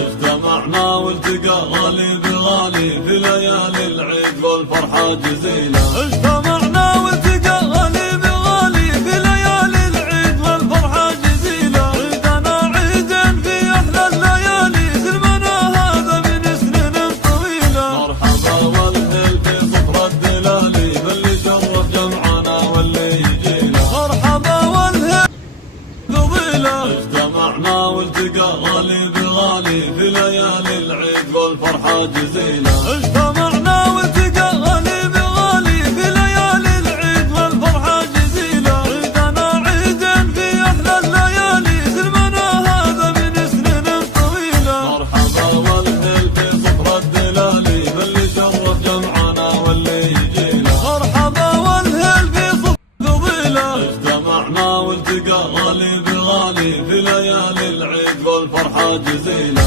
اجتمعنا والتقى غالي بغالي في ليالي العيد والفرحة جزيلة. اجتمعنا والتقى غالي بغالي في ليالي العيد والفرحة جزيلة. عيدنا عيد في أحلى الليالي سلمنا هذا من سنين طويلة. مرحبا والهل في صفر الدلالي باللي شرف جمعنا واللي يجينا. مرحبا والهل فضيلة. اجتمعنا والتقى غالي بغالي في ليالي العيد والفرحة جزيلة. اجتمعنا والتقى غالي بغالي في ليالي العيد والفرحة جزيلة. عيدنا عيد في أحلى الليالي سلمنا هذا من سنين طويلة. مرحبا والهل في صفر الدلالي باللي شرف جمعنا واللي يجينا. مرحبا والهل في صفر فضيلة. اجتمعنا والتقى غالي بغالي في ليالي العيد والفرحة جزيلة.